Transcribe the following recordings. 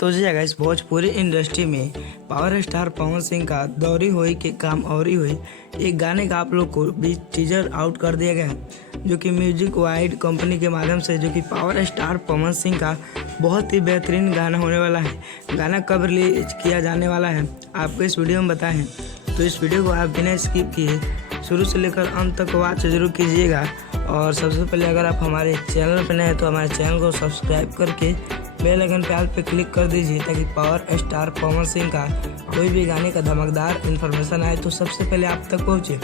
तो जी guys, Bhojpuri industry में पावर स्टार पवन सिंह का दौरी होई के काम औरी हुई एक गाने का आप लोग को भी टीजर आउट कर दिया गया है, जो कि म्यूजिक वाइड कंपनी के माध्यम से जो कि पावर स्टार पवन सिंह का बहुत ही बेहतरीन गाना होने वाला है। गाना कब रिलीज किया जाने वाला है आपको इस वीडियो में बताएं, तो इस वीडियो को आप बिना स्किप किए शुरू से लेकर अंत तक वॉच जरूर कीजिएगा। और सबसे पहले अगर आप हमारे चैनल पर नए हैं तो हमारे चैनल को सब्सक्राइब करके बेल आइकन पे ऑल पे क्लिक कर दीजिए, ताकि पावर स्टार पवन सिंह का कोई भी गाने का धमाकेदार इन्फॉर्मेशन आए तो सबसे पहले आप तक पहुँचे।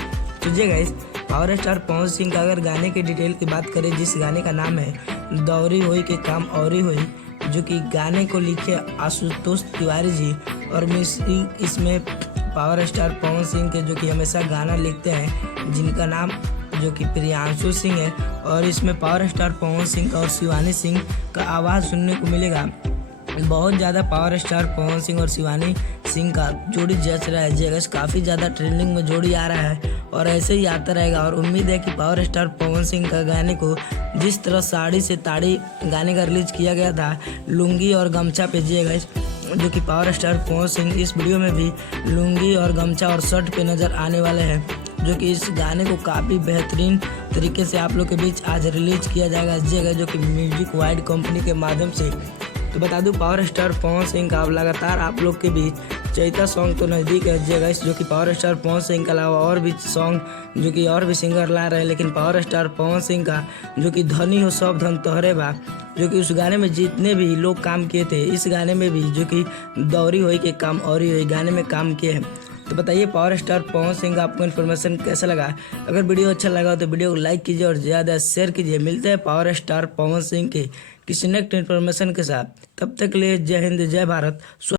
तो जी guys, power star Pawan Singh का अगर गाने की डिटेल की बात करें, जिस गाने का नाम है दौरी हुई के काम औरी हुई, जो कि गाने को लिखे आशुतोष तिवारी जी और म्यूजिक इसमें पावर स्टार पवन सिंह के जो कि हमेशा गाना लिखते हैं, जिनका नाम जो कि प्रियांशु सिंह है। और इसमें पावर स्टार पवन सिंह का और शिवानी सिंह का आवाज़ सुनने को मिलेगा। बहुत ज़्यादा पावर स्टार पवन सिंह और शिवानी सिंह का जोड़ी जच रहा है। जगह काफ़ी ज़्यादा ट्रेंडिंग में जोड़ी आ रहा है और ऐसे ही आता रहेगा। और उम्मीद है कि पावर स्टार पवन सिंह का गाने को जिस तरह साड़ी से ताड़ी गाने का रिलीज किया गया था लुंगी और गमछा पे, जो कि पावर स्टार पवन सिंह इस वीडियो में भी लुंगी और गमछा और शर्ट पे नज़र आने वाले हैं, जो कि इस गाने को काफ़ी बेहतरीन तरीके से आप लोग के बीच आज रिलीज किया जाएगा इस जगह, जो कि म्यूजिक वाइड कंपनी के माध्यम से। तो बता दूं, पावर स्टार पवन सिंह का अब लगातार आप लोग के बीच चैता सॉन्ग तो नज़दीक है जगह, जो कि पावर स्टार पवन सिंह के अलावा और भी सॉन्ग जो कि और भी सिंगर ला रहे हैं, लेकिन पावर स्टार पवन सिंह का जो कि धनी हो सब धन तोहरे बा, जो कि उस गाने में जितने भी लोग काम किए थे, इस गाने में भी जो कि दौरी हुई के काम औरी हुई गाने में काम किए हैं। तो बताइए पावर स्टार पवन सिंह का आपको इन्फॉर्मेशन कैसा लगा। अगर वीडियो अच्छा लगा तो वीडियो को लाइक कीजिए और ज़्यादा शेयर कीजिए। मिलते हैं पावर स्टार पवन सिंह के किसी नेक्स्ट इन्फॉर्मेशन के साथ। तब तक के लिए जय हिंद, जय भारत।